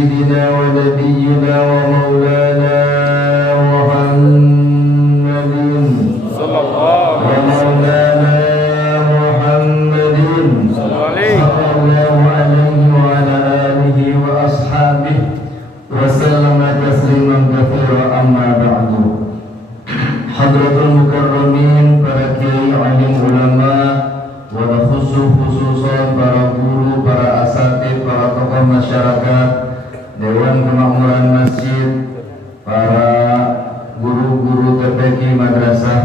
سيدنا ونبينا ومولانا محمد صلى الله ومولانا محمد صلى الله عليه وعلى آله وأصحابه وسلم تسليما كثيرا. أما بعد. Hadratul Mukarramin, para kiai, alim ulama, wal khususan para guru, para asatid, para tokoh masyarakat, Dewan Kemakmuran Masjid, para guru-guru TPQ madrasah,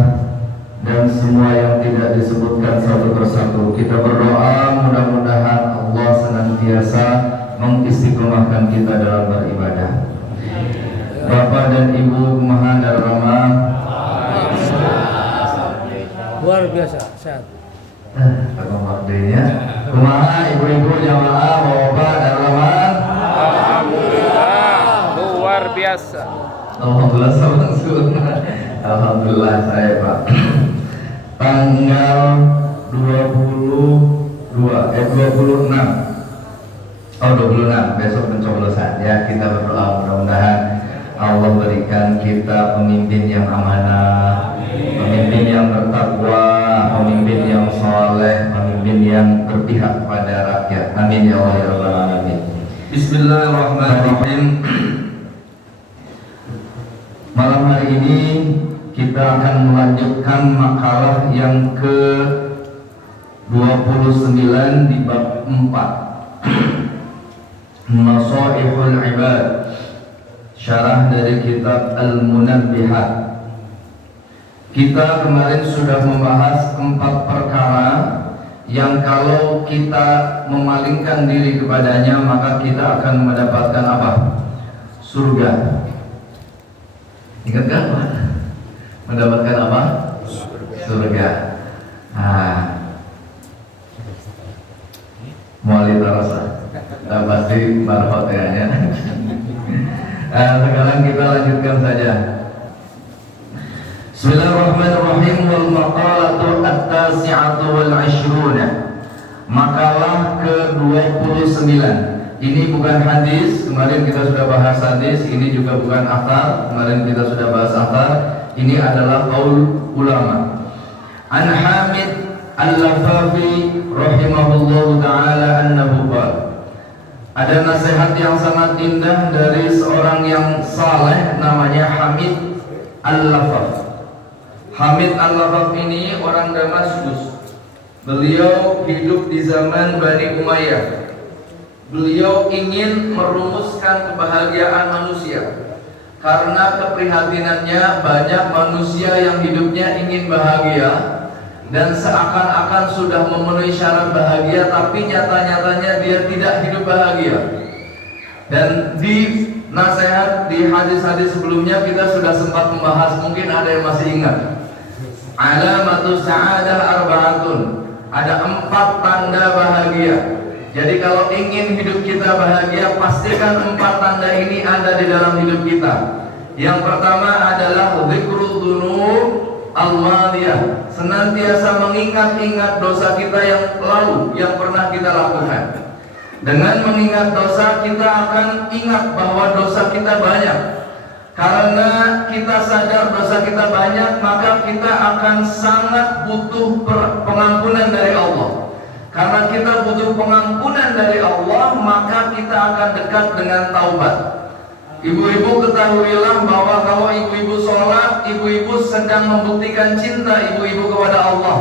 dan semua yang tidak disebutkan satu persatu. Kita berdoa mudah-mudahan Allah senantiasa mengistiqomahkan kita dalam beribadah. Bapak dan Ibu kumaha darama? Luar biasa, sehat. Apa maksudnya? Kumaha ibu-ibu jamaah, bapak dan rahman? Alhamdulillah, luar biasa. Alhamdulillah langsung. Alhamdulillah saya Pak. Tanggal 26 besok pencoblosan ya. Kita berdoa mudah-mudahan Allah berikan kita pemimpin yang amanah, pemimpin yang bertakwa, pemimpin yang soleh, pemimpin yang berpihak kepada rakyat. Amin ya Allah ya Rabbal Alamin. Bismillahirrahmanirrahim. Malam hari ini kita akan melanjutkan makalah yang ke-29 di bab 4 Nasaihul Ibad, syarah dari kitab Al-Munabbihat. Kita kemarin sudah membahas 4 perkara yang kalau kita memalingkan diri kepadanya maka kita akan mendapatkan apa? Surga. Ingat kan? Mendapatkan apa? Surga. Muali terasa. Nah, pasti marhot ya. Sekarang kita lanjutkan saja. Bismillahirrahmanirrahim. Wal maqalatu at-tasi'atu wal 'ishruna. Makalah ke-29. Ini bukan hadis. Kemarin kita sudah bahas hadis. Ini juga bukan athar. Kemarin kita sudah bahas athar. Ini adalah qaul ulama. An Hamid Al-Lafafi rahimahullahu ta'ala annahu qala. Ada nasihat yang sangat indah dari seorang yang saleh namanya Hamid Al-Lafaf. Hamid Al-Lafaf ini orang Damaskus. Beliau hidup di zaman Bani Umayyah. Beliau ingin merumuskan kebahagiaan manusia. Karena keprihatinannya banyak manusia yang hidupnya ingin bahagia dan seakan-akan sudah memenuhi syarat bahagia, tapi nyata-nyatanya dia tidak hidup bahagia. Dan di nasihat di hadis-hadis sebelumnya kita sudah sempat membahas, mungkin ada yang masih ingat. Alamatus sa'adah arba'atun. Ada 4 tanda bahagia. Jadi kalau ingin hidup kita bahagia, pastikan 4 tanda ini ada di dalam hidup kita. Yang pertama adalah dzikrul dzunub al-madiyah, senantiasa mengingat-ingat dosa kita yang lalu, yang pernah kita lakukan. Dengan mengingat dosa, kita akan ingat bahwa dosa kita banyak. Karena kita sadar dosa kita banyak, maka kita akan sangat butuh pengampunan dari Allah. Karena kita butuh pengampunan dari Allah, maka kita akan dekat dengan taubat. Ibu-ibu ketahuilah bahwa kalau ibu-ibu sholat, ibu-ibu sedang membuktikan cinta ibu-ibu kepada Allah.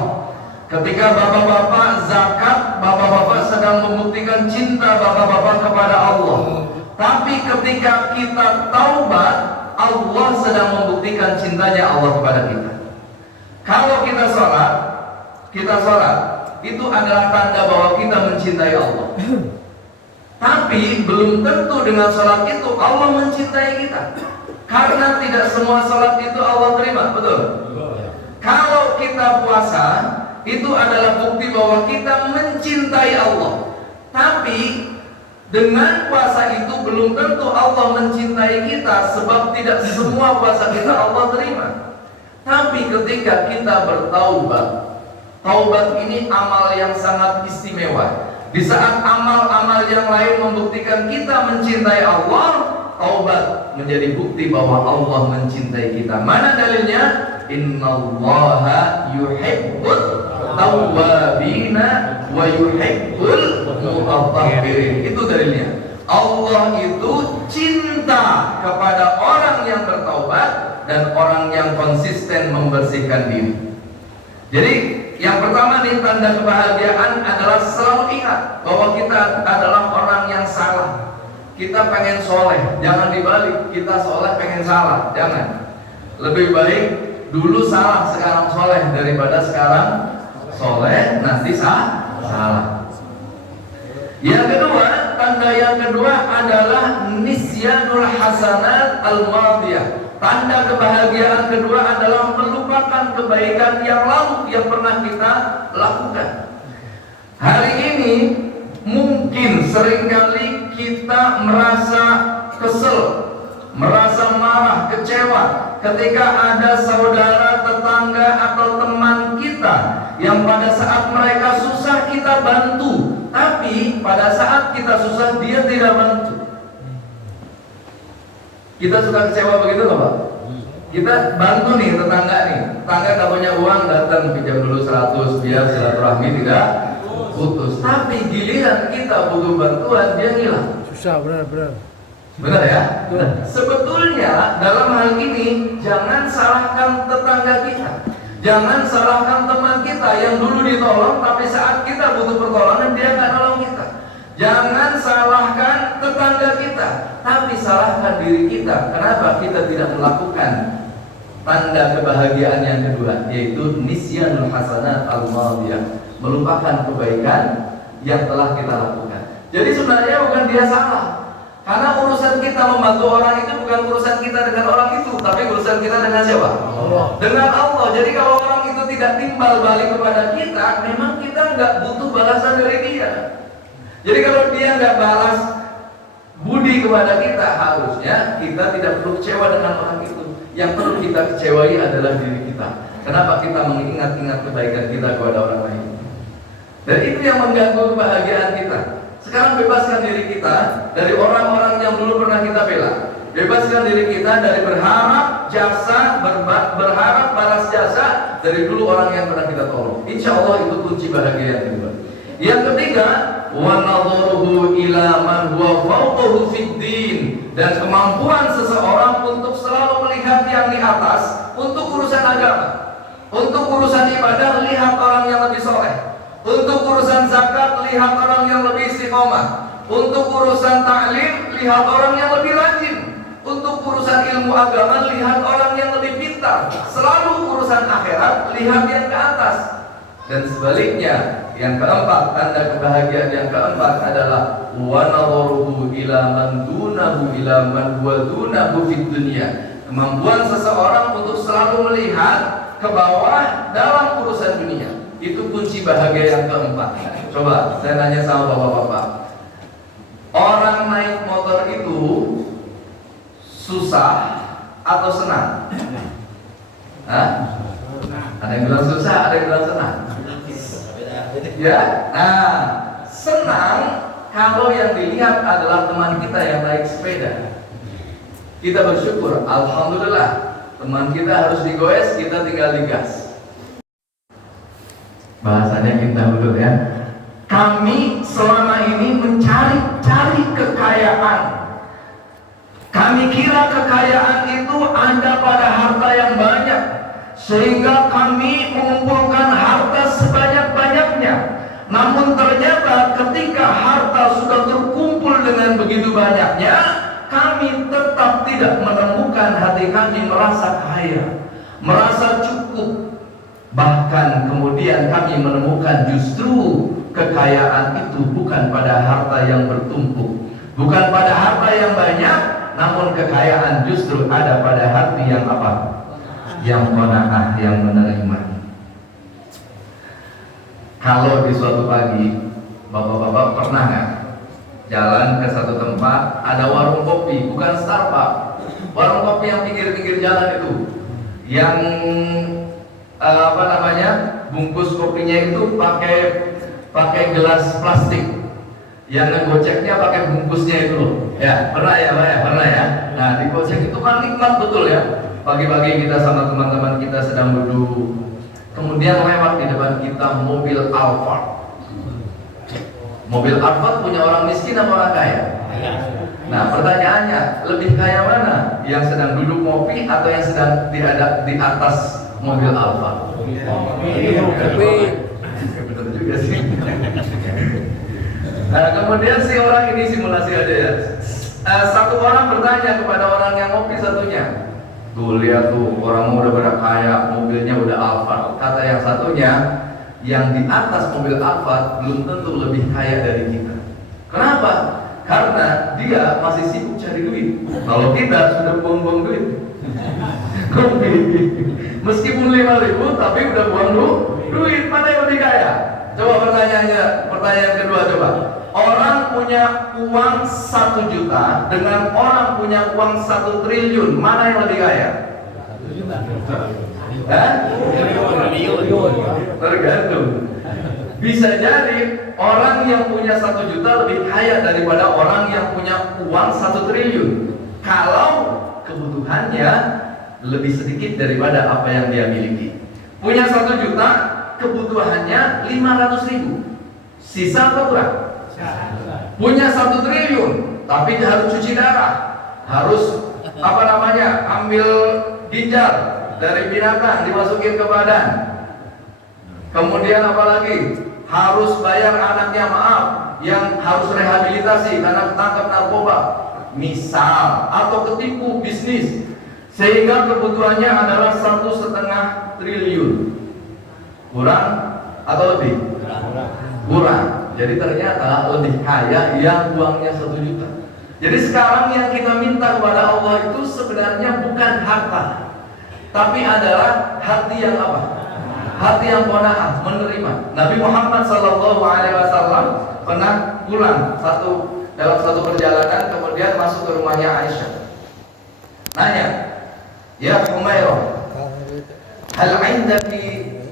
Ketika bapak-bapak zakat, bapak-bapak sedang membuktikan cinta bapak-bapak kepada Allah. Tapi ketika kita taubat, Allah sedang membuktikan cintanya Allah kepada kita. Kalau kita sholat, itu adalah tanda bahwa kita mencintai Allah. Tapi belum tentu dengan sholat itu Allah mencintai kita. Karena tidak semua sholat itu Allah terima, betul? Kalau kita puasa, itu adalah bukti bahwa kita mencintai Allah. Tapi dengan puasa itu belum tentu Allah mencintai kita, sebab tidak semua puasa kita Allah terima. Tapi ketika kita bertaubat, taubat ini amal yang sangat istimewa. Di saat amal-amal yang lain membuktikan kita mencintai Allah, taubat menjadi bukti bahwa Allah mencintai kita. Mana dalilnya? Innallaha yuhibbut tawwabina wa yuhibbul mutatahhirin. Itu dalilnya. Allah itu cinta kepada orang yang bertaubat dan orang yang konsisten membersihkan diri. Jadi yang pertama nih, tanda kebahagiaan adalah selalu ingat bahwa kita adalah orang yang salah. Kita pengen soleh, jangan dibalik. Kita soleh pengen salah, jangan. Lebih baik dulu salah sekarang soleh daripada sekarang soleh nanti salah. Yang kedua, tanda yang kedua adalah nisyanul hasanat al-madiyah. Tanda kebahagiaan kedua adalah melupakan kebaikan yang lalu yang pernah kita lakukan. Hari ini mungkin seringkali kita merasa kesel, merasa marah, kecewa ketika ada saudara, tetangga atau teman kita yang pada saat mereka susah kita bantu, tapi pada saat kita susah dia tidak bantu. Kita suka kecewa begitu loh Pak. Kita bantu nih tetangga gak punya uang, datang pinjam dulu 100 biar silaturahmi tidak putus. Tapi giliran kita butuh bantuan dia hilang. Susah, benar. Benar ya? Sebetulnya dalam hal ini jangan salahkan tetangga kita, jangan salahkan teman kita yang dulu ditolong, tapi saat kita butuh pertolongan dia nggak nolong kita. Jangan salahkan tetangga kita, tapi salahkan diri kita. Kenapa kita tidak melakukan tanda kebahagiaan yang kedua, yaitu nisyanul hasanat al-madiyah, melupakan kebaikan yang telah kita lakukan. Jadi sebenarnya bukan dia salah, karena urusan kita membantu orang itu bukan urusan kita dengan orang itu, tapi urusan kita dengan siapa? Allah. Dengan Allah. Jadi kalau orang itu tidak timbal balik kepada kita, memang kita nggak butuh balasan dari dia. Jadi kalau dia nggak balas budi kepada kita, harusnya kita tidak perlu kecewa dengan orang itu. Yang perlu kita kecewai adalah diri kita. Kenapa kita mengingat-ingat kebaikan kita kepada orang lain? Dan itu yang mengganggu kebahagiaan kita. Sekarang bebaskan diri kita dari orang-orang yang dulu pernah kita bela. Bebaskan diri kita dari berharap jasa, berharap balas jasa dari dulu orang yang pernah kita tolong. Insya Allah itu kunci bahagia yang kedua. Yang ketiga, wa nadharuhu ila man huwa fawqahu fid din, dan kemampuan seseorang untuk selalu melihat yang di atas untuk urusan agama. Untuk urusan ibadah, lihat orang yang lebih soleh. Untuk urusan zakat, lihat orang yang lebih istiqomah. Untuk urusan ta'lim, lihat orang yang lebih rajin. Untuk urusan ilmu agama, lihat orang yang lebih pintar. Selalu urusan akhirat, lihat yang ke atas. Dan sebaliknya, yang keempat, tanda kebahagiaan yang keempat adalah wa nadharuhu ila man dunahu ila man huwa dunahu fid dunya. Kemampuan seseorang untuk selalu melihat ke bawah dalam urusan dunia. Itu kunci bahagia yang keempat. Coba saya tanya sama bapak-bapak, orang naik motor itu susah atau senang? Hah? Ada yang bilang susah, ada yang bilang senang. Ya, nah senang kalau yang dilihat adalah teman kita yang naik sepeda. Kita bersyukur, alhamdulillah, teman kita harus digoes, kita tinggal digas. Bahasanya kita dulu ya. Kami selama ini mencari kekayaan. Kami kira kekayaan itu ada pada harta yang banyak, sehingga kami mengumpulkan harta sebanyak-banyaknya. Namun ternyata ketika harta sudah terkumpul dengan begitu banyaknya, kami tetap tidak menemukan hati kami merasa kaya, merasa cukup. Bahkan kemudian kami menemukan justru kekayaan itu bukan pada harta yang bertumpuk, bukan pada harta yang banyak, namun kekayaan justru ada pada hati yang apa? Yang qanaah, yang menerima. Kalau di suatu pagi, bapak-bapak pernah nggak jalan ke satu tempat, ada warung kopi, bukan Starbucks, warung kopi yang pinggir-pinggir jalan itu, yang bungkus kopinya itu pakai gelas plastik. Yang ngegoceknya pakai bungkusnya itu loh. Ya, pernah ya Pak ya? Pernah ya? Nah, di gocek itu kan nikmat betul ya. Pagi-pagi kita sama teman-teman kita sedang duduk, kemudian lewat di depan kita mobil Alphard. Mobil Alphard punya orang miskin apa orang kaya? Nah, pertanyaannya, lebih kaya mana? Yang sedang duduk ngopi atau yang sedang di atas mobil Alphard? Betul juga sih. Nah, kemudian si orang ini simulasi aja ya. Satu orang bertanya kepada orang yang ngopi satunya, tuh lihat tuh, orang udah pada kaya, mobilnya udah Alphard. Kata yang satunya, yang di atas mobil Alphard belum tentu lebih kaya dari kita. Kenapa? Karena dia masih sibuk cari duit. Kalau kita sudah buang-buang duit. Meskipun 5.000 tapi udah buang duit. Mana yang lebih kaya? Coba pertanyaan kedua coba. Orang punya uang 1 juta dengan orang punya uang 1 triliun, mana yang lebih kaya? 1 juta. Tergantung. Bisa jadi orang yang punya 1 juta lebih kaya daripada orang yang punya uang 1 triliun. Kalau kebutuhannya lebih sedikit daripada apa yang dia miliki. Punya 1 juta, kebutuhannya 500.000. Sisa atau kurang? Punya 1 triliun, tapi dia harus cuci darah, harus ambil ginjal dari binatang dimasukin ke badan. Kemudian apalagi harus bayar anaknya, yang harus rehabilitasi karena ketangkap narkoba, misal, atau ketipu bisnis, sehingga kebutuhannya adalah 1,5 triliun. Kurang atau lebih? Kurang. Jadi ternyata lebih kaya yang uangnya 1 juta. Jadi sekarang yang kita minta kepada Allah itu sebenarnya bukan harta, tapi adalah hati yang apa? Hati yang qanaah, menerima. Nabi Muhammad SAW pernah pulang dalam satu perjalanan, kemudian masuk ke rumahnya Aisyah. Nanya, ya Humairah, hal indaki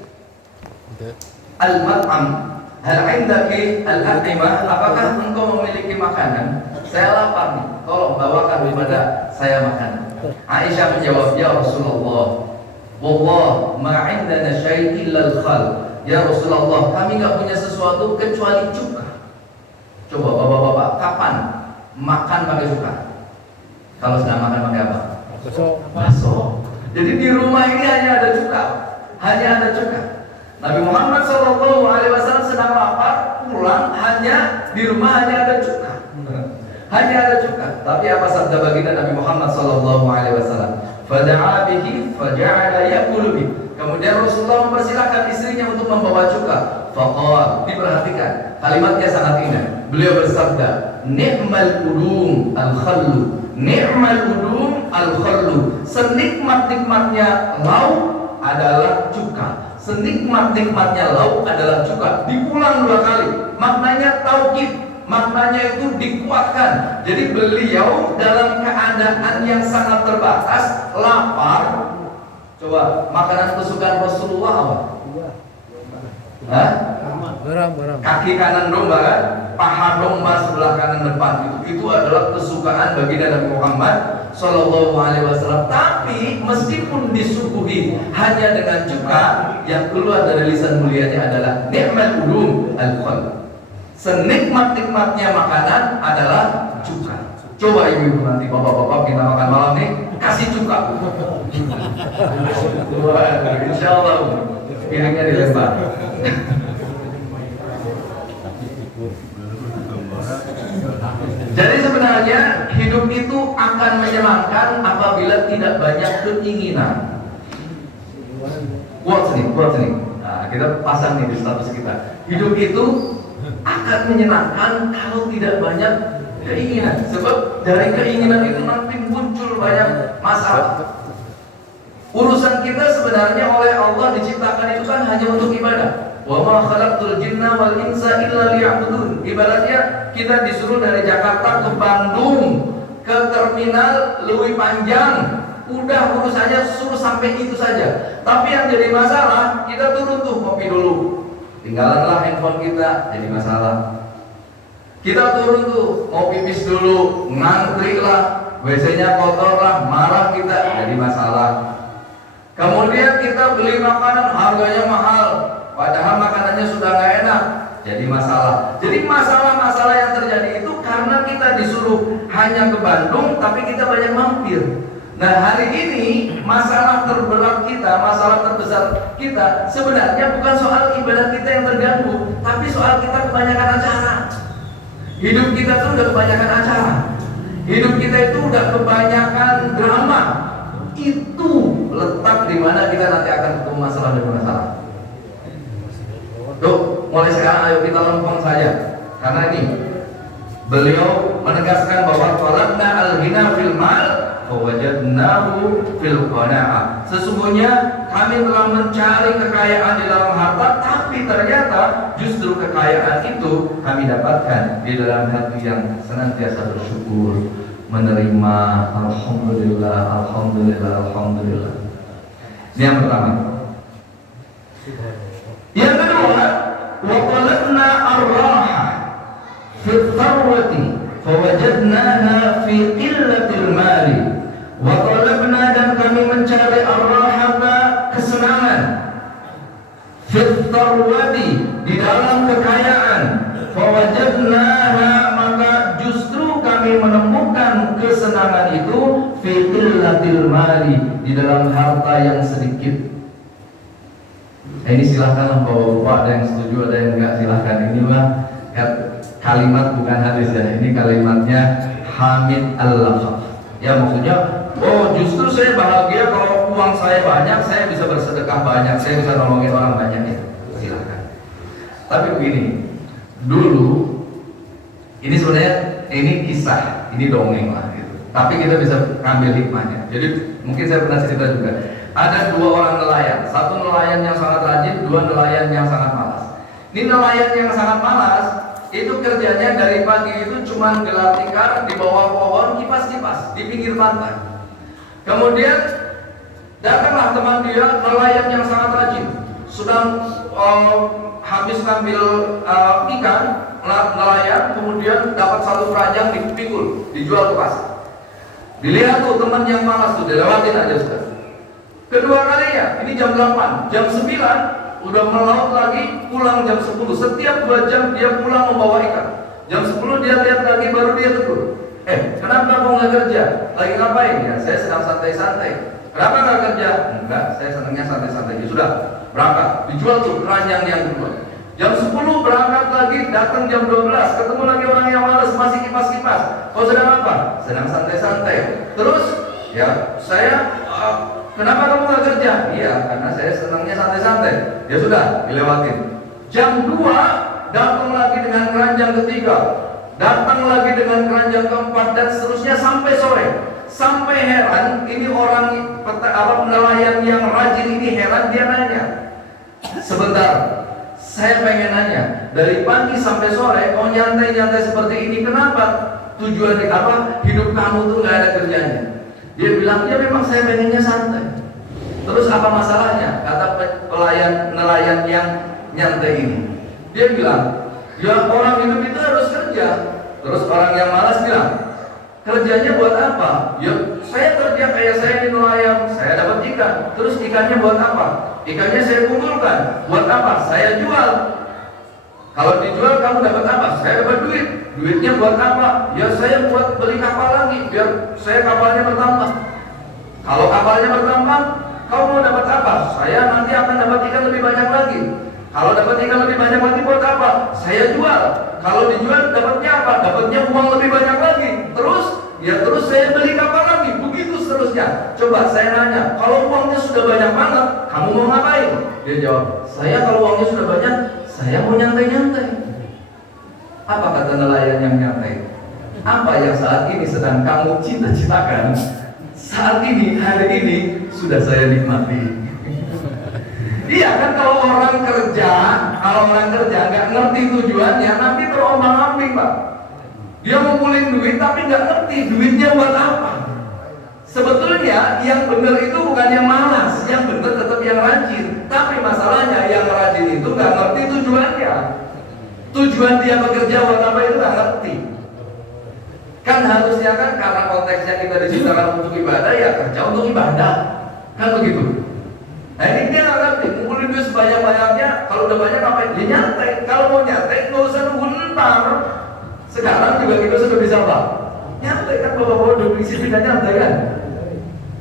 al-mat'am? Hal indaki al-aqimah, apakah engkau memiliki makanan? Saya lapar nih, tolong bawakan kepada saya makanan. Aisyah menjawab, ya Rasulullah, wallah ma indana syai' illa al-khal. Ya Rasulullah, kami enggak punya sesuatu kecuali cuka. Coba bapak-bapak, kapan makan pakai cuka? Kalau sedang makan pakai apa? Bakso. Jadi di rumah ini hanya ada cuka. Hanya ada cuka. Nabi Muhammad SAW sedang lapar, pulang, hanya di rumah hanya ada cuka. Hanya ada cuka. Tapi apa sabda baginda Nabi Muhammad SAW? Fada'a bihi faja'ala ya'kulu bihi. Kemudian Rasulullah mempersilahkan istrinya untuk membawa cuka. Faqal, diperhatikan, kalimatnya sangat indah. Beliau bersabda, ni'mal udum al-khallu. Ni'mal udum al-khallu. Senikmat-nikmatnya lauk adalah cuka. Senikmat-nikmatnya lauk adalah cuka. Diulang 2 kali. Maknanya taukid, maknanya itu dikuatkan. Jadi beliau dalam keadaan yang sangat terbatas, lapar. Coba, makanan kesukaan Rasulullah apa? Hah? Garam. Kaki kanan domba kan? Paha domba sebelah kanan depan itu adalah kesukaan baginda Nabi Muhammad SAW. Tapi meskipun disuguhi hanya dengan cuka, yang keluar dari lisan mulianya adalah ni'mal udum al-khal. Senikmat-nikmatnya makanan adalah cuka. Coba ibu-ibu nanti bapak-bapak kita makan malam nih, kasih cuka. Insya Allah piringnya dilempar. Jadi sebenarnya hidup itu akan menyenangkan apabila tidak banyak keinginan. Quotes nih. Nah, kita pasang nih di status kita. Hidup itu akan menyenangkan kalau tidak banyak keinginan. Sebab dari keinginan itu nanti muncul banyak masalah. Urusan kita sebenarnya oleh Allah diciptakan itu kan hanya untuk ibadah. Wa ma khalaqtul jinna wal insa illa liya'budun. Ibaratnya kita disuruh dari Jakarta ke Bandung, ke terminal Lewi Panjang, udah urusannya suruh sampai itu saja. Tapi yang jadi masalah, kita turun tuh ngopi dulu, tinggalanlah handphone kita, jadi masalah. Kita turun tuh, mau pipis dulu, ngantri lah, WC-nya kotor lah, marah kita, jadi masalah. Kemudian kita beli makanan, harganya mahal, padahal makanannya sudah nggak enak, jadi masalah. Jadi masalah-masalah yang terjadi itu karena kita disuruh hanya ke Bandung, tapi kita banyak mampir. Nah hari ini masalah terberat kita, masalah terbesar kita sebenarnya bukan soal ibadah kita yang terganggu, tapi soal kita kebanyakan acara. Hidup kita tuh udah kebanyakan acara. Hidup kita itu udah kebanyakan drama. Itu letak di mana kita nanti akan ketemu masalah demi masalah. Tuh, mulai sekarang ayo kita lempeng saja. Karena ini beliau menegaskan bahwa talabna al-ghina fil mal fawajadnahu fil qanaah. Sesungguhnya kami telah mencari kekayaan di dalam harta, tapi ternyata justru kekayaan itu kami dapatkan di dalam hati yang senantiasa bersyukur, menerima. Alhamdulillah, alhamdulillah, alhamdulillah. Ini yang pertama. Yang kedua, wa talabna ar-raha fi tharwati fawajadnaha fi qillatil mali. Wa talabna, dan kami mencari ar-rahata, kesenangan, fi tharwati, di dalam kekayaan, fawajadnaha, maka justru kami menemukan kesenangan itu fi qillatil mali, di dalam harta yang sedikit. Ini silahkan bapak-bapak, ada yang setuju, ada yang enggak, silahkan. Ini mah kalimat bukan hadis ya, ini kalimatnya Hamid Al-Laqaf. Ya maksudnya, oh justru saya bahagia kalau uang saya banyak, saya bisa bersedekah banyak, saya bisa nolongin orang banyak ya. Silahkan. Tapi begini, dulu ini sebenarnya ini kisah, ini dongeng lah gitu. Tapi kita bisa ambil hikmahnya. Jadi mungkin saya pernah cerita juga. Ada dua orang nelayan, satu nelayan yang sangat rajin, dua nelayan yang sangat malas. Ini nelayan yang sangat malas, itu kerjanya dari pagi itu cuma gelar tikar di bawah pohon, kipas-kipas di pinggir pantai. Kemudian datanglah teman dia, nelayan yang sangat rajin, sedang habis ngambil ikan, nelayan, kemudian dapat satu keranjang dipikul, dijual ke pasar. Dilihat tuh teman yang malas tuh, dilewatin aja sudah. Kedua kalinya, ini jam 8, jam 9 udah melaut lagi, pulang jam 10. Setiap 2 jam dia pulang membawa ikan. Jam 10 dia lihat lagi, baru dia tegur. Kenapa kau nggak kerja? Lagi ngapain? Ya, saya sedang santai-santai. Kenapa nggak kerja? Enggak, saya senangnya santai-santai. Ya sudah, berangkat. Dijual tuh keranjang yang kedua. Jam 10 berangkat lagi, datang jam 12, ketemu lagi orang yang malas, masih kipas-kipas. Kau sedang apa? Sedang santai-santai. Terus, ya saya kenapa kamu nggak kerja? Iya, karena saya senangnya santai-santai. Ya sudah, dilewatin. Jam 2 datang lagi dengan keranjang ketiga, datang lagi dengan keranjang keempat, dan seterusnya sampai sore. Sampai heran, ini orang nelayan yang rajin ini heran, dia nanya, sebentar, saya pengen nanya, dari pagi sampai sore kau nyantai-nyantai seperti ini, kenapa? Tujuan apa? Hidup kamu tuh nggak ada kerjanya. Dia bilang, ya memang saya pengennya santai. Terus apa masalahnya? Kata nelayan yang nyantai ini. Dia bilang, ya orang hidup itu harus kerja. Terus orang yang malas bilang, kerjanya buat apa? Ya saya kerja kayak saya di nelayan, saya dapat ikan. Terus ikannya buat apa? Ikannya saya kumpulkan. Buat apa? Saya jual. Kalau dijual kamu dapat apa? Saya dapat duit. Duitnya buat apa? Ya saya buat beli kapal lagi, biar saya kapalnya bertambah. Kalau kapalnya bertambah, kau mau dapat apa? Saya nanti akan dapat ikan lebih banyak lagi. Kalau dapat ikan lebih banyak lagi buat apa? Saya jual. Kalau dijual dapatnya apa? Dapatnya uang lebih banyak lagi. Terus saya beli kapal lagi. Begitu seterusnya. Coba saya nanya, kalau uangnya sudah banyak banget, kamu mau ngapain? Dia jawab, saya kalau uangnya sudah banyak, saya mau nyantai-nyantai. Apa kata nelayan yang nyantai? Apa yang saat ini sedang kamu cita-citakan? Saat ini, hari ini sudah saya nikmati. Iya kan, kalau orang kerja nggak ngerti tujuannya, nanti terombang-ambing Pak. Dia ngumpulin duit tapi nggak ngerti duitnya buat apa. Sebetulnya yang benar itu bukan yang malas, yang benar tetap yang rajin. Tapi masalahnya yang rajin itu nggak ngerti tujuannya. Tujuan dia bekerja buat apa itu nggak ngerti. Kan harusnya kan karena konteksnya kita diciptakan untuk ibadah, ya kerja untuk ibadah, kan begitu. Nah ini dia nggak ngerti, kumpulin duit sebanyak-banyaknya. Kalau udah banyak ngapain? Dia nyantai. Kalau mau nyantai nggak usah nunggu ntar. Sekarang juga kita sudah bisa apa? Nyantai kan, bapak-bapak duduk di sini kan nyantai kan?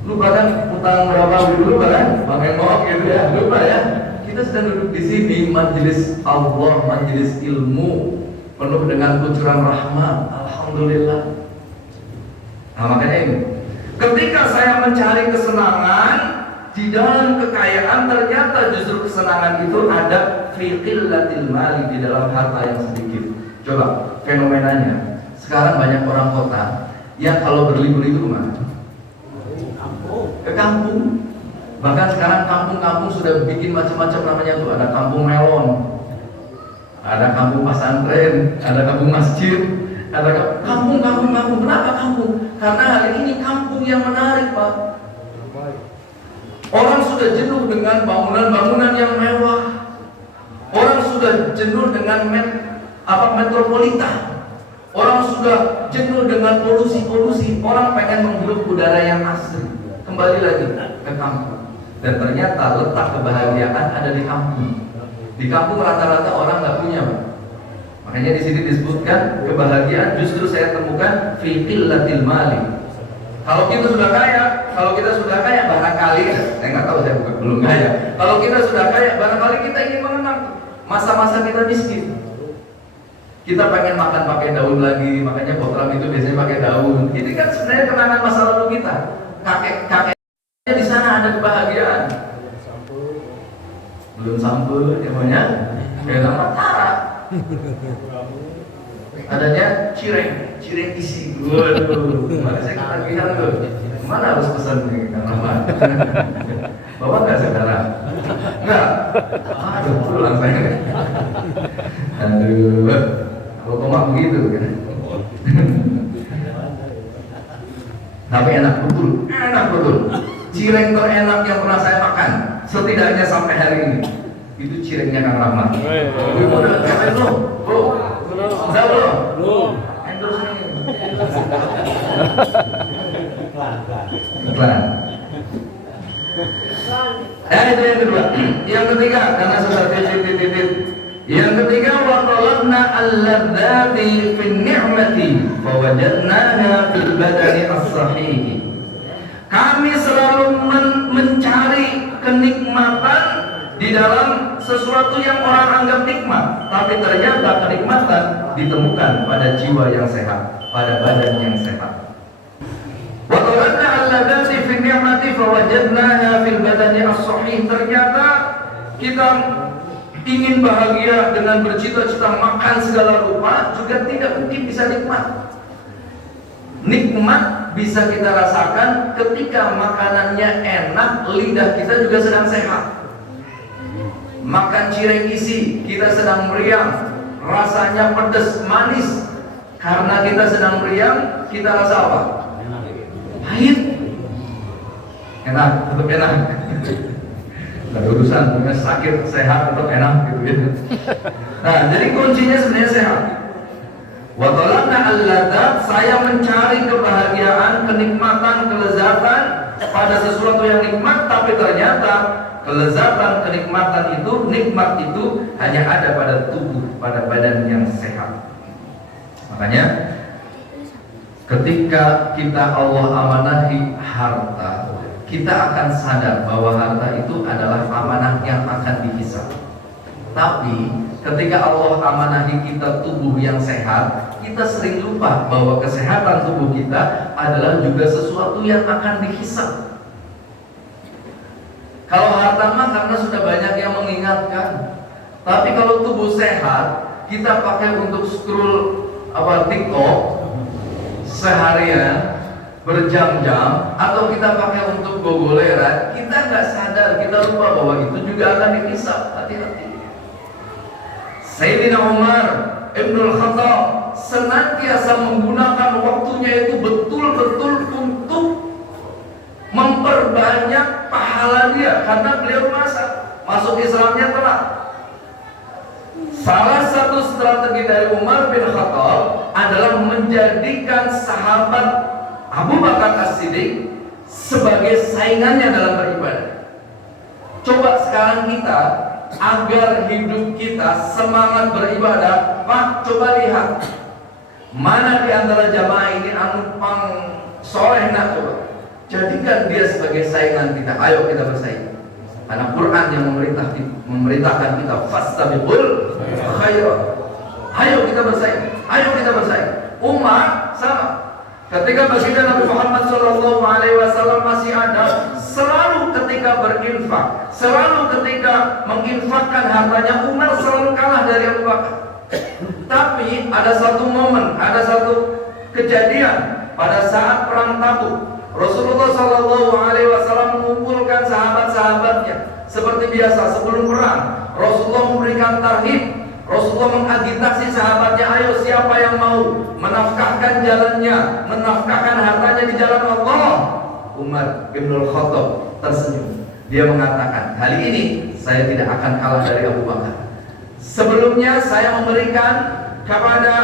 Lupa kan utang berapa dulu kan? Pakai ngomong gitu ya, lupa ya. Kita sedang duduk di sini majelis Allah, majelis ilmu penuh dengan kucuran rahmat. Alhamdulillah. Nah makanya ini, ketika saya mencari kesenangan di dalam kekayaan, ternyata justru kesenangan itu ada fi qillatil mali, di dalam harta yang sedikit. Coba fenomenanya, sekarang banyak orang kota yang kalau berlibur itu kemana? Ke kampung. Bahkan sekarang kampung-kampung sudah bikin macam-macam namanya tuh. Ada kampung melon, ada kampung pesantren, ada kampung masjid, ada kampung. Kenapa kampung? Karena hari ini kampung yang menarik, Pak. Orang sudah jenuh dengan bangunan-bangunan yang mewah. Orang sudah jenuh dengan metropolitan. Orang sudah jenuh dengan polusi-polusi. Orang pengen menghirup udara yang asri. Kembali lagi ke kampung. Dan ternyata letak kebahagiaan ada di kampung. Di kampung rata-rata orang nggak punya, Pak. Makanya di sini disebutkan kebahagiaan justru saya temukan fi qillatil mali. Kalau kita sudah kaya, barangkali, saya nggak tahu, saya belum kaya. Kalau kita sudah kaya, barangkali kita ingin mengenang masa-masa kita miskin. Kita pengen makan pakai daun lagi, makanya program itu biasanya pakai daun. Ini kan sebenarnya kenangan masa lalu kita. Kakeknya di sana ada kebahagiaan. Belum sampul, namanya kayak Mataram. Adanya cireng isi. Waduh, mana saya ketagihan tuh. Mana harus pesan nih Kang Rahmat? Bawa nggak sekarang? Nggak. Aduh, pulang saya. Aduh, kalau tomak begitu kan. Tapi enak betul. Cireng terenak yang pernah saya makan, setidaknya sampai hari ini, itu cirengnya Kang Rahmat. Itu udah ngapain lo? Udah belum? Endorse ini. Iklan. Itu yang kedua. Yang ketiga, karena sudah titit. Yang ketiga, wa talabna al-ladzati fin ni'mati fa wajadnaha fil badani as-sahih. Kami selalu mencari kenikmatan di dalam sesuatu yang orang anggap nikmat, tapi ternyata kenikmatan ditemukan pada jiwa yang sehat, pada badan yang sehat. Wa talabna al-ladzati fin ni'mati fa wajadnaha fil badani as-sahih. Ternyata kita ingin bahagia dengan bercita-cita makan segala rupa juga tidak mungkin bisa nikmat. Nikmat bisa kita rasakan ketika makanannya enak, lidah kita juga sedang sehat. Makan cireng isi, kita sedang meriang, rasanya pedas, manis. Karena kita sedang meriang, kita rasa apa? Pahit. Enak, tetap enak. Gak urusan punya sakit, sehat, tetap enak gitu. Nah, jadi kuncinya sebenarnya sehat. Wa talabna al-ladzat, saya mencari kebahagiaan, kenikmatan, kelezatan pada sesuatu yang nikmat, tapi ternyata kelezatan, kenikmatan itu, nikmat itu hanya ada pada tubuh, pada badan yang sehat. Makanya ketika kita Allah amanahi harta, kita akan sadar bahwa harta itu adalah amanah yang akan dihisab. Tapi ketika Allah amanahi kita tubuh yang sehat, kita sering lupa bahwa kesehatan tubuh kita adalah juga sesuatu yang akan dihisab. Kalau harta mah karena sudah banyak yang mengingatkan. Tapi kalau tubuh sehat, kita pakai untuk scroll TikTok seharian berjam-jam, atau kita pakai untuk gogoleran, kita nggak sadar, kita lupa bahwa itu juga akan dihisab. Hati-hati. Sayyidina Umar Ibnul Khattab senantiasa menggunakan waktunya itu betul-betul untuk memperbanyak pahala dia, karena beliau masuk Islamnya telat. Salah satu satu strategi dari Umar bin Khattab adalah menjadikan sahabat Abu Bakar As-Siddiq sebagai saingannya dalam beribadah. Coba sekarang kita, agar hidup kita semangat beribadah, Pak, coba lihat mana di antara jamaah ini anu pang soleh nak, coba jadikan dia sebagai saingan kita. Ayo kita bersaing. Karena Quran yang memerintahkan kita fastabiqul khairat. Ayo kita bersaing. Ayo kita bersaing. Umar sama. Ketika baginda Nabi Muhammad SAW masih ada, selalu ketika berinfak, selalu ketika menginfakkan hartanya, Umar selalu kalah dari Abu Bakar. Tapi ada satu momen, ada satu kejadian pada saat perang Tabuk. Rasulullah SAW mengumpulkan sahabat-sahabatnya seperti biasa sebelum perang. Rasulullah memberikan tarhib. Rasulullah mengagitasi sahabatnya, ayo siapa yang mau menafkahkan jalannya, menafkahkan hartanya di jalan Allah. Umar bin Khattab tersenyum. Dia mengatakan, kali ini saya tidak akan kalah dari Abu Bakar. Sebelumnya saya memberikan kepada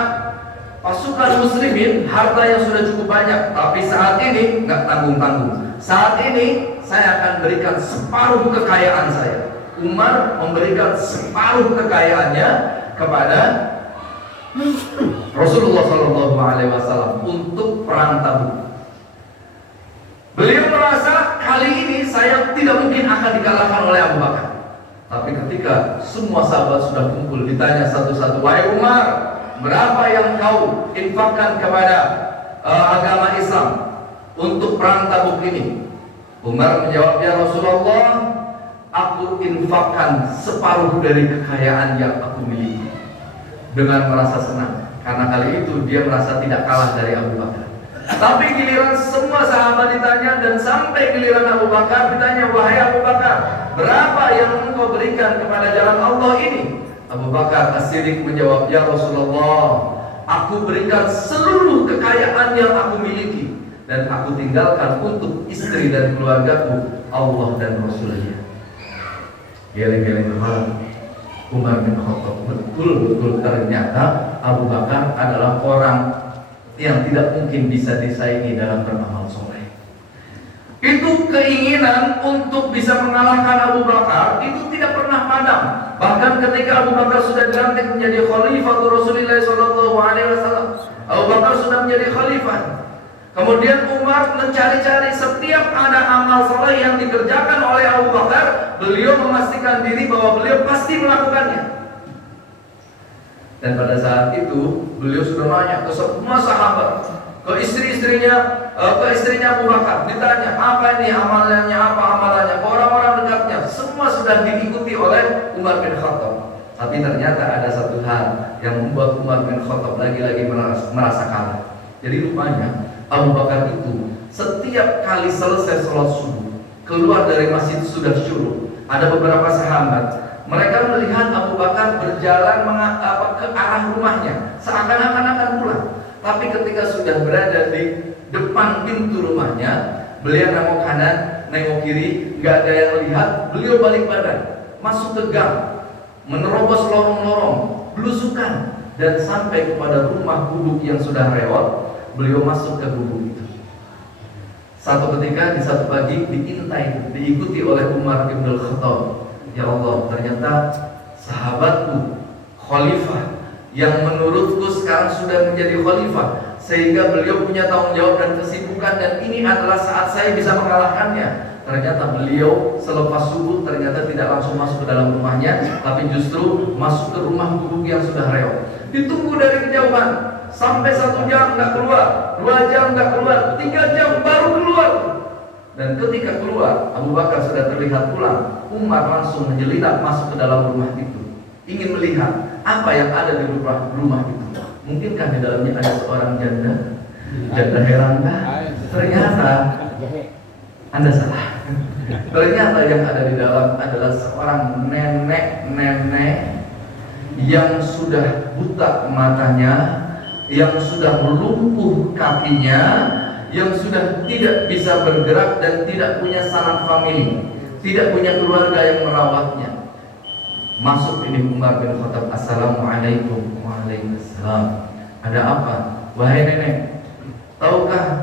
pasukan muslimin harta yang sudah cukup banyak, tapi saat ini nggak tanggung-tanggung. Saat ini saya akan berikan separuh kekayaan saya. Umar memberikan separuh kekayaannya kepada Rasulullah SAW untuk perang Tabuk. Beliau merasa kali ini saya tidak mungkin akan dikalahkan oleh Abu Bakar. Tapi ketika semua sahabat sudah kumpul, ditanya satu-satu, wahai Umar, berapa yang kau infakkan kepada agama Islam untuk perang Tabuk ini? Umar menjawab, ya Rasulullah, aku infakkan separuh dari kekayaan yang aku miliki. Dengan merasa senang, karena kali itu dia merasa tidak kalah dari Abu Bakar. Tapi giliran semua sahabat ditanya, dan sampai giliran Abu Bakar ditanya, wahai Abu Bakar, berapa yang engkau berikan kepada jalan Allah ini? Abu Bakar As-Siddiq menjawab, ya Rasulullah, aku berikan seluruh kekayaan yang aku miliki, dan aku tinggalkan untuk istri dan keluargaku Allah dan Rasulnya. Geleng-geleng kepala Umar bin Khattab, betul-betul ternyata Abu Bakar adalah orang yang tidak mungkin bisa disaingi dalam beramal soleh. Itu keinginan untuk bisa mengalahkan Abu Bakar itu tidak pernah padam. Bahkan ketika Abu Bakar sudah dilantik menjadi khalifah Rasulullah SAW, Abu Bakar sudah menjadi khalifah. Kemudian Umar mencari-cari setiap ada amal soleh yang dikerjakan oleh Abu Bakar, beliau memastikan diri bahwa beliau pasti melakukannya. Dan pada saat itu beliau sudah nanya ke semua sahabat, ke istrinya Abu Bakar, ditanya apa ini amalannya, apa amalannya, ke orang-orang dekatnya, semua sudah diikuti oleh Umar bin Khattab. Tapi ternyata ada satu hal yang membuat Umar bin Khattab lagi-lagi merasa kalah. Jadi rupanya Abu Bakar itu setiap kali selesai sholat subuh, keluar dari masjid sudah syuruk. Ada beberapa sahabat, mereka melihat Abu Bakar berjalan ke arah rumahnya, seakan-akan akan pulang. Tapi ketika sudah berada di depan pintu rumahnya, beliau nengok kanan, nengok kiri, nggak ada yang lihat. Beliau balik badan, masuk ke gang, menerobos lorong-lorong, belusukan, dan sampai kepada rumah gubuk yang sudah rewel. Beliau masuk ke gubuk itu. Satu ketika di satu pagi diintai, diikuti oleh Umar bin Khattab. Ya Allah, ternyata sahabatku khalifah yang menurutku sekarang sudah menjadi khalifah, sehingga beliau punya tanggung jawab dan kesibukan, dan ini adalah saat saya bisa mengalahkannya. Ternyata beliau selepas subuh ternyata tidak langsung masuk ke dalam rumahnya, tapi justru masuk ke rumah gubuk yang sudah rewel. Ditunggu dari kejauhan sampai 1 jam nggak keluar, 2 jam nggak keluar, 3 jam baru keluar. Dan ketika keluar, Abu Bakar sudah terlihat pulang. Umar langsung menyelinap masuk ke dalam rumah itu, ingin melihat apa yang ada di rumah itu. Mungkinkah di dalamnya ada seorang janda heranda? Ternyata Anda salah. Ternyata yang ada di dalam adalah seorang nenek-nenek yang sudah buta matanya, yang sudah melumpuh kakinya, yang sudah tidak bisa bergerak dan tidak punya sanak famili, tidak punya keluarga yang merawatnya. Masuk ini Umar bin Khattab, Assalamualaikum. Waalaikumsalam. Ada apa? Wahai nenek, tahukah,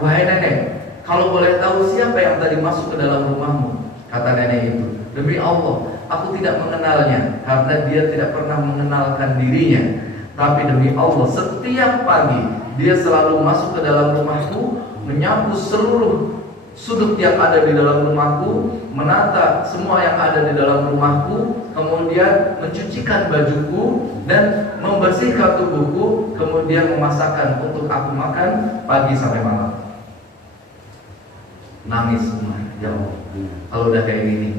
wahai nenek, kalau boleh tahu siapa yang tadi masuk ke dalam rumahmu? Kata nenek itu, demi Allah, aku tidak mengenalnya karena dia tidak pernah mengenalkan dirinya. Tapi demi Allah, setiap pagi dia selalu masuk ke dalam rumahku, menyapu seluruh sudut yang ada di dalam rumahku, menata semua yang ada di dalam rumahku, kemudian mencucikan bajuku dan membersihkan tubuhku, kemudian memasakkan untuk aku makan pagi sampai malam. Nangis semua, ya Allah. Kalau udah kayak gini,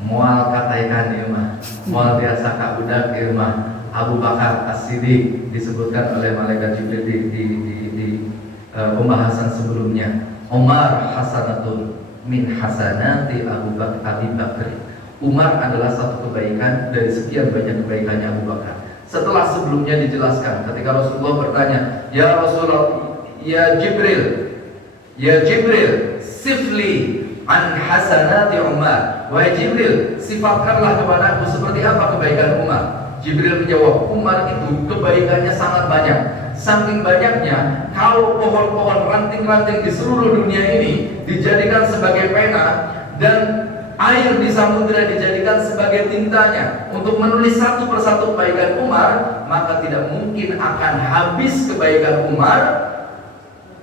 mual kataikan ya mah, mual biasa kak budak ya mah. Abu Bakar As-Siddiq disebutkan oleh malaikat Jibril di pembahasan sebelumnya. Umar hasanatun min hasanati Abu Bakar. Umar adalah satu kebaikan dari sekian banyak kebaikannya Abu Bakar. Setelah sebelumnya dijelaskan ketika Rasulullah bertanya, ya Rasulullah, ya Jibril, sifli an hasanati Umar. Wahai Jibril, sifatkanlah kepadaku seperti apa kebaikan Umar. Jibril menjawab, Umar itu kebaikannya sangat banyak. Saking banyaknya, kalau pohon-pohon ranting-ranting di seluruh dunia ini dijadikan sebagai pena dan air di samudera dijadikan sebagai tintanya untuk menulis satu persatu kebaikan Umar, maka tidak mungkin akan habis kebaikan Umar,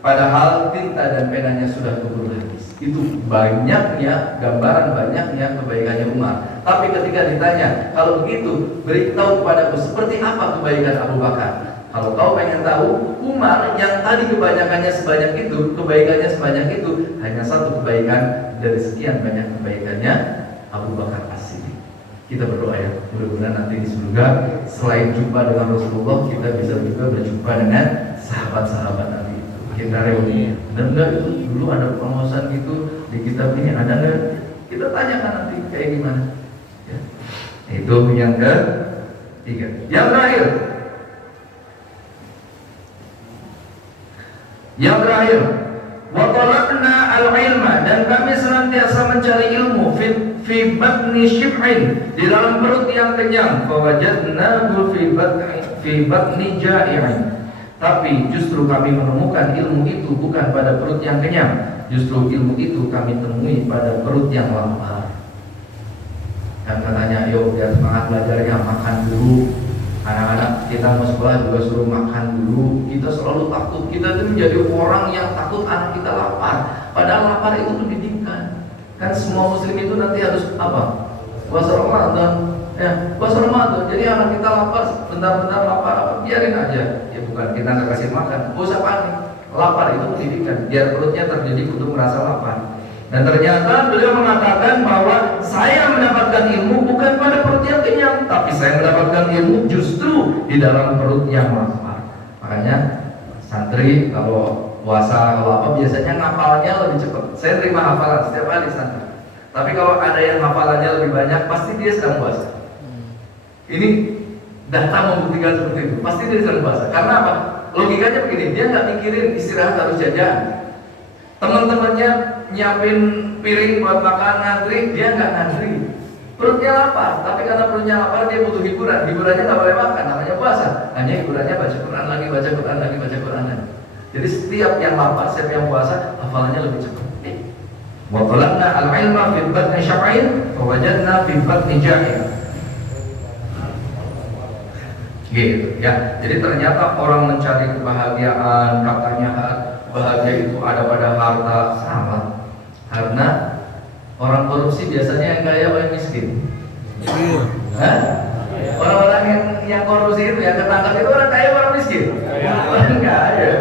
padahal tinta dan penanya sudah keburu habis. Itu banyaknya, gambaran banyaknya kebaikannya Umar. Tapi ketika ditanya, kalau begitu beritahu kepadaku seperti apa kebaikan Abu Bakar. Kalau kau pengen tahu, Umar yang tadi kebanyakannya sebanyak itu, kebaikannya sebanyak itu, hanya satu kebaikan dari sekian banyak kebaikannya Abu Bakar As-Siddiq. Kita berdoa ya, mudah-mudahan nanti di surga selain jumpa dengan Rasulullah, kita bisa juga berjumpa dengan sahabat-sahabat Nabi itu. Kita reuni. Dan enggak itu dulu ada promosan gitu di kitab ini, ada enggak? Kita tanyakan nanti kayak gimana. Ya. Itu yang ketiga. Yang terakhir, wa talaqna al-ilma, dan kami senantiasa mencari ilmu fi batni shib'in, di dalam perut yang kenyang, fa wajadnahu fi batni ja'i'in. Tapi justru kami menemukan ilmu itu bukan pada perut yang kenyang, justru ilmu itu kami temui pada perut yang lapar. Dan katanya, ayo biar semangat belajarnya, makan dulu. Anak-anak kita mau sekolah juga suruh makan dulu. Kita selalu takut, kita itu menjadi orang yang takut anak kita lapar. Padahal lapar itu pendidikan. Kan semua muslim itu nanti harus apa? Puasa Ramadan. Ya, puasa Ramadan. Jadi anak kita lapar, bentar-bentar lapar apa? Biarin aja. Ya bukan kita nggak kasih makan. Gak usah panik. Lapar itu pendidikan. Biar perutnya terdidik untuk merasa lapar. Dan ternyata beliau mengatakan bahwa saya mendapatkan ilmu bukan pada perut yang kenyang, tapi saya mendapatkan ilmu justru di dalam perut yang lapar. Makanya santri kalau puasa kalau apa biasanya ngapalnya lebih cepat. Saya terima hafalan setiap hari santri. Tapi kalau ada yang hafalannya lebih banyak, pasti dia sedang puasa. Ini data membuktikan seperti itu. Pasti dia sedang puasa. Karena apa? Logikanya begini, dia nggak mikirin istirahat harus jajan. Teman-temannya nyiapin piring buat makan ngantri, dia nggak ngantri. Perutnya lapar, tapi karena perutnya lapar dia butuh hiburan. Hiburannya nggak boleh makan, namanya puasa. Hanya hiburannya baca Quran lagi, baca Quran lagi, baca Quran lagi. Jadi setiap yang lapar, setiap yang puasa, hafalannya lebih cepat. Wa talaqna al-ilma fi batni syab'in wa wajadna fi batni ja'in. Gitu ya. Jadi ternyata orang mencari kebahagiaan, katanya bahagia itu ada pada harta, salah. Karena orang korupsi biasanya yang kaya paling miskin. Hah? Orang-orang yang korupsi itu yang ketangkap itu orang kaya orang miskin. Orang kaya.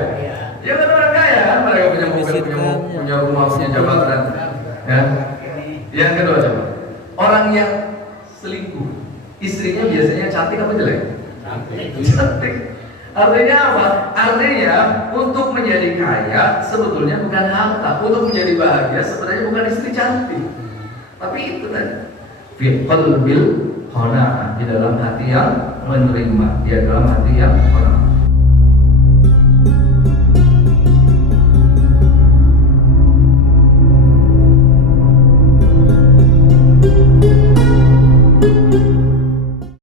Ya kan orang kaya kan, mereka punya mobil, punya rumah, punya jabatan. Ya. Yang kedua coba, orang yang selingkuh, istrinya biasanya cantik apa jelek? Cantik. Artinya apa? Artinya untuk menjadi kaya sebetulnya bukan harta, untuk menjadi bahagia sebenarnya bukan istri cantik, tapi itu tadi fi qalbil qanaah, di dalam hati yang menerima, di dalam hati yang qanaah.